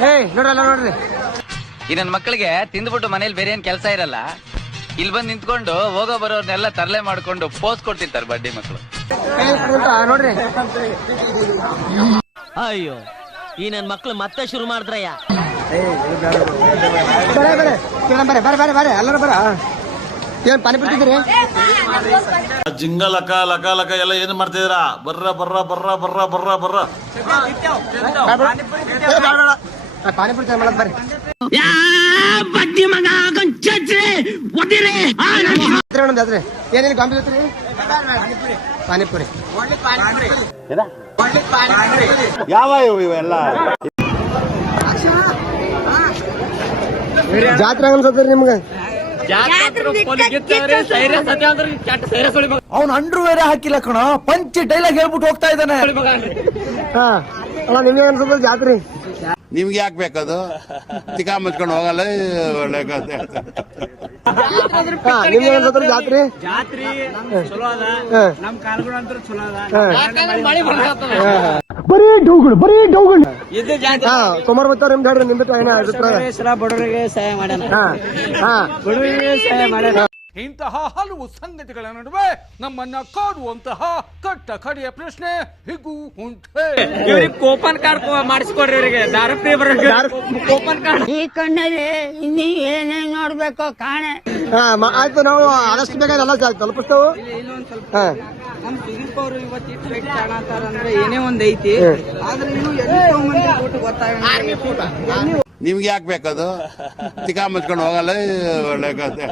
ನೋಡ್ರಿ ಈ ನನ್ನ ಮಕ್ಕಳಿಗೆ ತಿಂದ್ಬಿಟ್ಟು ಮನೇಲಿ ಬೇರೆ ಏನ್ ಕೆಲಸ ಇರಲ್ಲ, ಇಲ್ಲಿ ಬಂದು ನಿಂತ್ಕೊಂಡು ಹೋಗೋ ಬರೋರ್ನೆಲ್ಲ ತರಲೆ ಮಾಡ್ಕೊಂಡು ಪೋಸ್ ಕೊಡ್ತಿರ್ತಾರೆ ಬಡ್ಡಿ ಮಕ್ಕಳು. ನೋಡ್ರಿ. ಅಯ್ಯೋ, ಈ ನನ್ ಮಕ್ಳು ಮತ್ತೆ ಶುರು ಮಾಡಿದ್ರಯ್ಯ. ಬರ್ರಿ ಎಲ್ಲರೂ ಬರ. ಏನ್ ಪಾನಿ ಬಿಡ್ತಿದ್ರಿ? ಜಿಂಗ ಲಕ ಲಕ ಲಕ ಎಲ್ಲ ಏನ್ ಮಾಡ್ತಿದ್ದೀರಾ? ಬರ್ರ ಬರ್ರ ಬರ್ರ ಬರ್ರ ಬರ್ರ ಬರ್ರ ಪಾನಿ ಬಿಡ್ತಾರೆ ಮಾಡಕ್ ಬರ್ರಿ. ಏನೇನು ಗಾಂಬಿ ಜೊತೆ ಪಾನಿಪುರಿ ಯಾವ ಇವೆಲ್ಲ ಜಾತ್ರೆ ಅನ್ಸತ್ರಿ ನಿಮ್ಗೆ? ಅವ್ನ ಅಂಡ್ರು ಬೇರೆ ಹಾಕಿಲ್ಲ ಕಣ, ಪಂಚ್ ಡೈಲಾಗ್ ಹೇಳ್ಬಿಟ್ಟು ಹೋಗ್ತಾ ಇದ್ದಾನೆ. ಹಾ ಅಲ್ಲ, ನಿಮ್ಗೆ ಅನ್ಸತ್ತ ಜಾತ್ರೆ? ನಿಮ್ಗೆ ಯಾಕೆ ಬೇಕದು? ತಿಕಾ ಮುಚ್ಕೊಂಡು ಹೋಗಲ್ಲ. ಒಳ್ಳೆ ಕತೆ. ನಿಮ್ಗೆ ಅನ್ಸತ್ರ ಜಾತ್ರೆ? ಬರೀ ಡೌಗಳು. ಸುಮಾರು ಬರ್ತಾರ ನಿಮ್ದು ಹೇಳ್ರಿ, ನಿಮ್ದು ಬಡವರಿಗೆ ಸಹಾಯ ಮಾಡೋಣ. ಇಂತಹ ಹಲವು ಸಂಗತಿಗಳ ನಡುವೆ ನಮ್ಮನ್ನ ಕಾಡುವಂತಹ ಕಟ್ಟ ಕಡೆಯ ಪ್ರಶ್ನೆ ಹೀಗೂ ಉಂಟೆ. ಕೂಪನ್ ಕಾರ್ಡ್ ಮಾಡಿಸ್ಕೊಡ್ರಿ ಇವರಿಗೆ, ದಾರು ಫ್ರೀ ಕೂಪನ್ ಕಾರ್ಡ್. ಈ ಕಣ್ಣಲ್ಲಿ ಇನ್ನೀ ಏನೇನ್ ನೋಡ್ಬೇಕು ಕಾಣೆ. ಆಯ್ತು, ನಾವು ಆದಷ್ಟು ಬೇಗ ಎಲ್ಲ ತಲುಪಿಸ್ತೇವೆ. ನಮ್ ಸುದೀಪ್ ಅವರು ಇವತ್ತು ಇಟ್ಟು ರೇಟ್ ಕಾಣತಾರ ಅಂದ್ರೆ ಏನೇ ಒಂದ್ ಐತಿ, ಆದ್ರೆ ಇನ್ನು ಗೊತ್ತಾಗ. ನಿಮ್ಗೆ ಯಾಕೆ ಬೇಕದು? ತಿಕಾ ಮುಚ್ಕೊಂಡು ಹೋಗಲ್ಲ. ಒಳ್ಳೆ ಕತೆ.